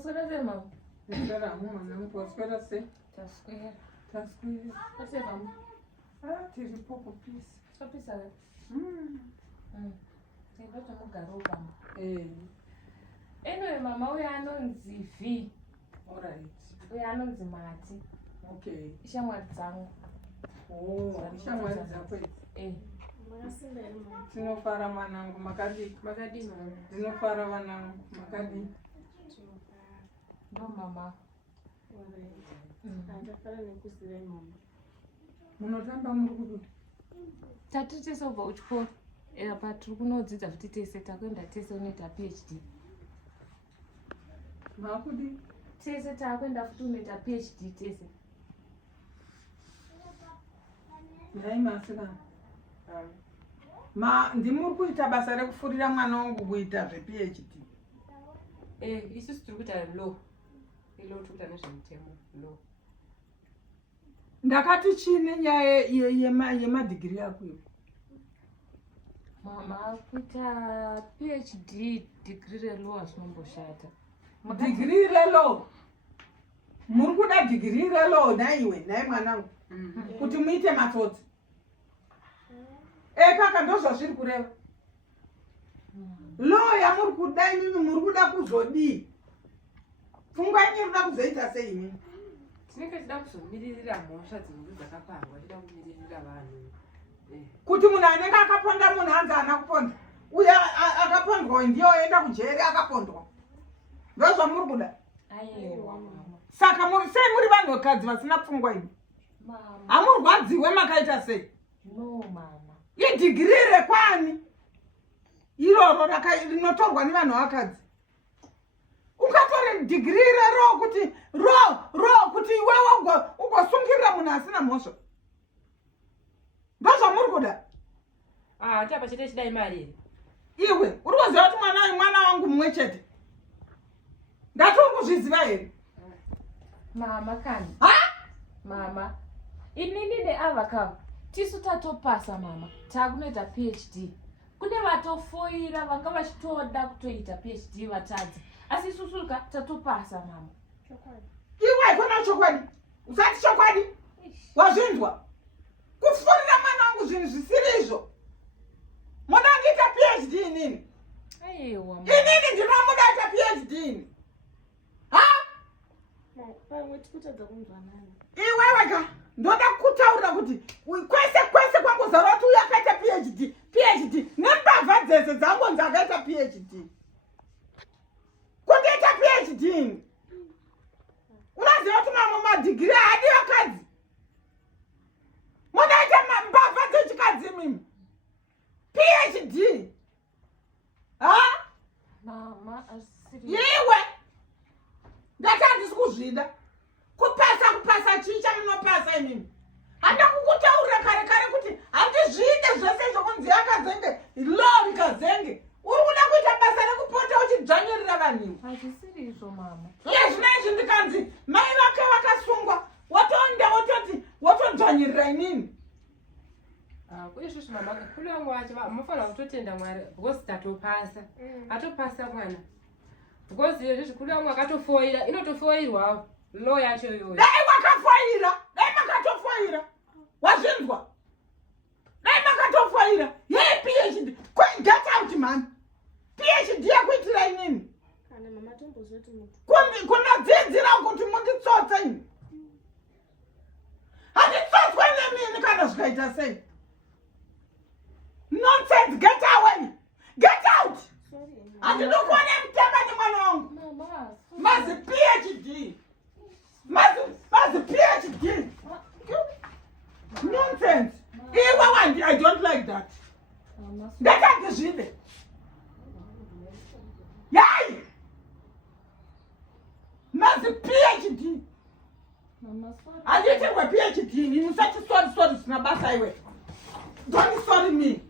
Taswira se mama. Taswira mwana mposwera se. Taswira. Taswira. Ase mama. Tiri popo pisi. Sopisa. Ndinoto mugaro pamba. Eno mama uya anonzi V. Alright. Uya anonzi Mati. Okay. Ishamwari dzangu. Ishamwari dzakwe. Tinofara mwanangu makadi. Tinofara vanangu makadi. Ndo mama. Munotamba muri kudu. Tati tese ubva uchikoro. Apa tiri kunodzidza futi tese takuenda tese unoita PhD. Makudi? Tese takuenda futi unoita PhD tese. Nhai masikana. Ndimuri kuita basa rekufurira mwana wangu kuita zvePhD. Isusu tiri kuita law. Law tiri kuita nezvemutemo law. Ndakati chine nyaya yemadhigiri yako iyo. Mama kuita PhD degree relaw hazvinomboshata. Degree relaw. Muri kuda degree relaw naiwe, nai mwanangu. Kuti muite matsotsi. Kaka ndozvazviri kureva. Law yamuri kuda imimi muri kuda kuzodii. Pfungwa yenyu inoda kuzoita sei imimi? Tinenge tida kuzomiririra mhosva dzinenge dzakaparwa, tida kumiririra vanhu. Kuti munhu anenge akaponda munhu hanzi haana kuponda. Uya akapondwa ndiyo oenda kujeri akapondwa. Ndozvamuri kuda. Aiwa mama. Saka sei muri vanhu vekadzi vasina pfungwa imi? Mama. Hamurwadziwe makaita sei? No mama. Idigiri rekwani? Iroro rinotorwa nevanhu vakadzi. Ungatora digiri rero kuti kuti iwewe ugosungirira munhu asina mhosva. Ndozvamuri kuda. Tiapa chete chidai mari here. Iwe uri kuziva kuti mwana wangu mumwe chete. Ndati uri kuzviziva here? Mama kani. Mama. Inini neavakava. Tisu tatopasa mama. Takunoita PhD. Kune vatofoira vanga vachitoda kutoita PhD vatadzi. Asi isusuka tatopasa mama. Iwe ikona chokwadi. Usati chokwadi. Wazvinzwa? Kufurira mwana wangu zvinhu zvisiri izvo. Mwana andiita PhD inini. Aiwa mama. Inini ndinomuda aita PhD ini. Iwe wega ndoda kutaurira kuti kwese kwangu zara kuti uya akaita PhD nembavha dzese dzangu dzakaita PhD. Kundiita PhD ini. Unoziva kuti mamwe madhigiri haadi vakadzi. Munoita mbavha dzechikadzi mimi. PhD. Mama asiri. Iwe ndati handisi kuzvida. Kupasa chii chamunopasa imimi. Handa kukutaurira kare kuti handizvide zvese zvokunzi yakazenge law rikazenge. Uri kuda kuita basa rekupota uchidzvanyirira vanhu. Hazvisiri izvo mama. Zvinezvi ndikanzi mai vake vakasungwa wotonda wotodzvanyirira inini. Kuizvozvo mama kule wangu wacho munofanira kutotenda Mwari because tatopasa. Atopasa mwana. Because izvozvo kule wangu akatofoira, inotofoirwawo. Law yacho iyoyo. Dai wakafoira, dai makatofoira. Wazvinzwa? Dai makatofoira. Yeye PhD. Get out man. PhD yakuitira inini. Kana mama tombozoti mutu. Kunodzidzira kuti munditsotse ini. Handitsotswe nemini kana zvikaita sei. Nonsense, get away. Get out. Handidi kuona mutamba nemwana wangu. Mama. Mazi PhD. Mazi PhD. Nonsense. I don't like that. That handizvide. Yay! Mazi PhD. Mama sorry. Handiitirwe PhD. You such sorry sina basa iwe. Don't sorry me.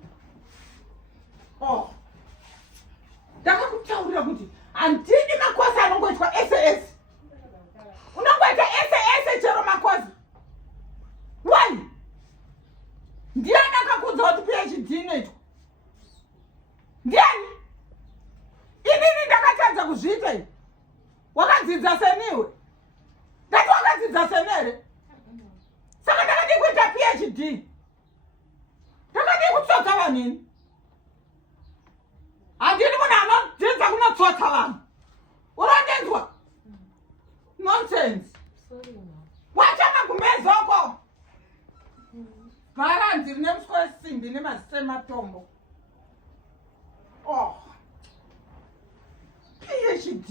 Ndakakutaurira kuti handidi makosi anongoitwa SAS. Unongoita SAS chero makosi. Why? Ndiani akakudza kuti PhD inoitwa? Ndiani? Inini ndakatadza kuzviita. Waka wakadzidza seniwe ndati wakadzidza senere saka ndakadi kuita PhD ndakadi kutsotsa vanini handini munhu anodzidza kunotsotsa vanhu urondenzwa nonsense wacha magumezoko bharanzi rine muswe wesimbi nemaziso ematombo PhD